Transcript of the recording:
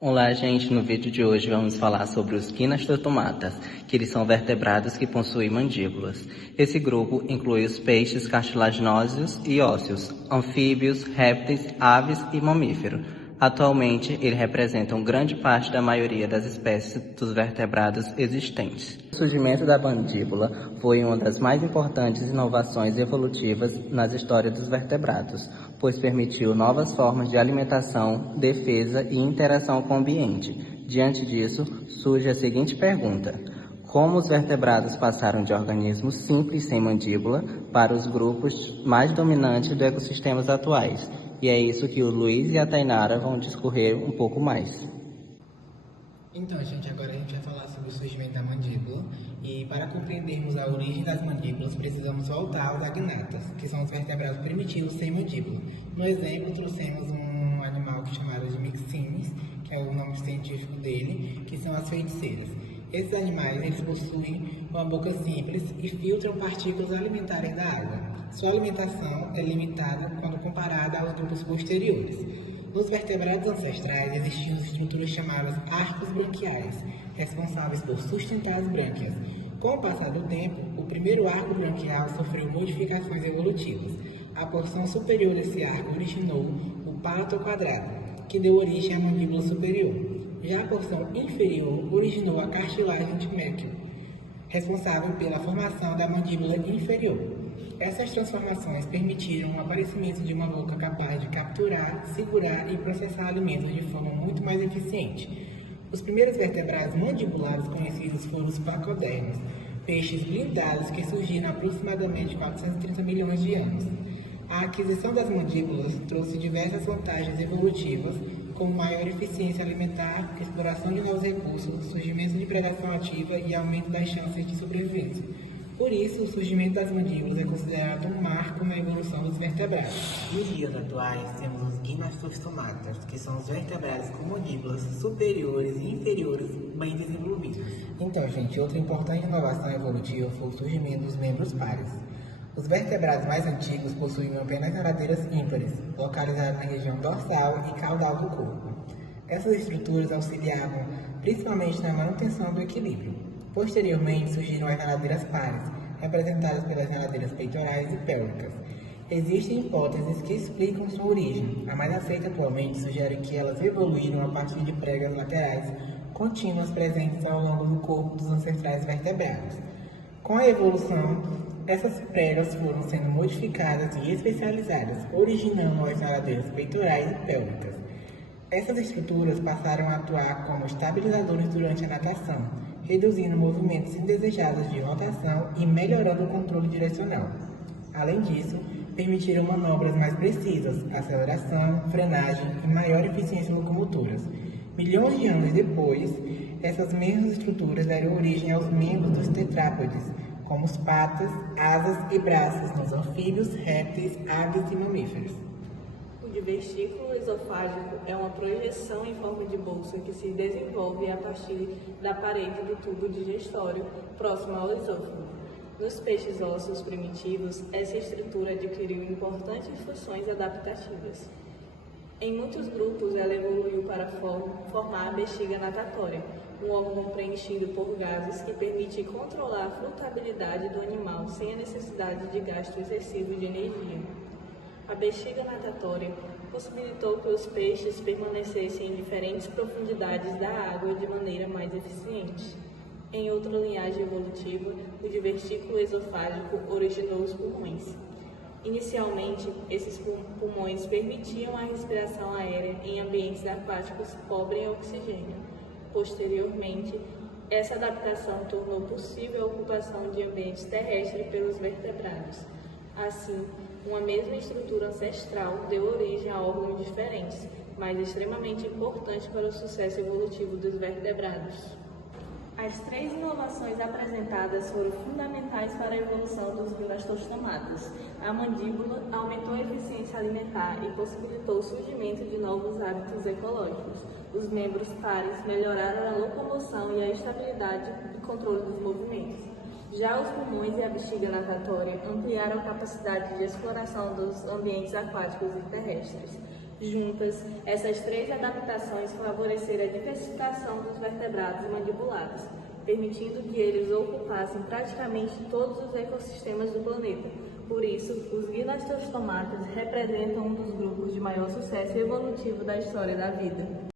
Olá, gente! No vídeo de hoje vamos falar sobre os gnastostomatas, que eles são vertebrados que possuem mandíbulas. Esse grupo inclui os peixes cartilaginosos e ósseos, anfíbios, répteis, aves e mamíferos. Atualmente, ele representa grande parte da maioria das espécies dos vertebrados existentes. O surgimento da mandíbula foi uma das mais importantes inovações evolutivas nas histórias dos vertebrados, pois permitiu novas formas de alimentação, defesa e interação com o ambiente. Diante disso, surge a seguinte pergunta: como os vertebrados passaram de organismos simples sem mandíbula para os grupos mais dominantes dos ecossistemas atuais? E é isso que o Luiz e a Tainara vão discorrer um pouco mais. Então, gente, agora a gente vai falar sobre o surgimento da mandíbula. E para compreendermos a origem das mandíbulas, precisamos voltar aos agnatas, que são os vertebrados primitivos sem mandíbula. No exemplo, trouxemos um animal chamado de Mixines, que é o nome científico dele, que são as feiticeiras. Esses animais eles possuem uma boca simples e filtram partículas alimentares da água. Sua alimentação é limitada quando comparada aos grupos posteriores. Nos vertebrados ancestrais existiam estruturas chamadas arcos branquiais, responsáveis por sustentar as brânquias. Com o passar do tempo, o primeiro arco branquial sofreu modificações evolutivas. A porção superior desse arco originou o palato quadrado, que deu origem à mandíbula superior. Já a porção inferior originou a cartilagem de Meckel, responsável pela formação da mandíbula inferior. Essas transformações permitiram o aparecimento de uma boca capaz de capturar, segurar e processar alimentos de forma muito mais eficiente. Os primeiros vertebrados mandibulares conhecidos foram os placodermos, peixes blindados que surgiram há aproximadamente 430 milhões de anos. A aquisição das mandíbulas trouxe diversas vantagens evolutivas, como maior eficiência alimentar, exploração de novos recursos, surgimento de predação ativa e aumento das chances de sobrevivência. Por isso, o surgimento das mandíbulas é considerado um marco na evolução dos vertebrados. Nos dias atuais, temos os gnastostomatas, que são os vertebrados com mandíbulas superiores e inferiores bem desenvolvidas. Então, gente, outra importante inovação evolutiva foi o surgimento dos membros pares. Os vertebrados mais antigos possuíam apenas nadadeiras ímpares, localizadas na região dorsal e caudal do corpo. Essas estruturas auxiliavam principalmente na manutenção do equilíbrio. Posteriormente surgiram as nadadeiras pares, representadas pelas nadadeiras peitorais e pélvicas. Existem hipóteses que explicam sua origem. A mais aceita atualmente sugere que elas evoluíram a partir de pregas laterais contínuas presentes ao longo do corpo dos ancestrais vertebrados. Com a evolução, essas pregas foram sendo modificadas e especializadas, originando as nadadeiras peitorais e pélvicas. Essas estruturas passaram a atuar como estabilizadores durante a natação, reduzindo movimentos indesejados de rotação e melhorando o controle direcional. Além disso, permitiram manobras mais precisas, aceleração, frenagem e maior eficiência locomotoras. Milhões de anos depois, essas mesmas estruturas deram origem aos membros dos tetrápodes, como as patas, asas e braços nos anfíbios, répteis, aves e mamíferos. O divertículo esofágico é uma projeção em forma de bolsa que se desenvolve a partir da parede do tubo digestório próximo ao esôfago. Nos peixes ósseos primitivos, essa estrutura adquiriu importantes funções adaptativas. Em muitos grupos, ela evoluiu para formar a bexiga natatória, um órgão preenchido por gases que permite controlar a flutabilidade do animal sem a necessidade de gasto excessivo de energia. A bexiga natatória possibilitou que os peixes permanecessem em diferentes profundidades da água de maneira mais eficiente. Em outra linhagem evolutiva, o divertículo esofágico originou os pulmões. Inicialmente, esses pulmões permitiam a respiração aérea em ambientes aquáticos pobres em oxigênio. Posteriormente, essa adaptação tornou possível a ocupação de ambientes terrestres pelos vertebrados. Assim, uma mesma estrutura ancestral deu origem a órgãos diferentes, mas extremamente importantes para o sucesso evolutivo dos vertebrados. As três inovações apresentadas foram fundamentais para a evolução dos gnastostomatas. A mandíbula aumentou a eficiência alimentar e possibilitou o surgimento de novos hábitos ecológicos. Os membros pares melhoraram a locomoção e a estabilidade e controle dos movimentos. Já os pulmões e a bexiga natatória ampliaram a capacidade de exploração dos ambientes aquáticos e terrestres. Juntas, essas três adaptações favoreceram a diversificação dos vertebrados mandibulados, permitindo que eles ocupassem praticamente todos os ecossistemas do planeta. Por isso, os gnathostomata representam um dos grupos de maior sucesso evolutivo da história da vida.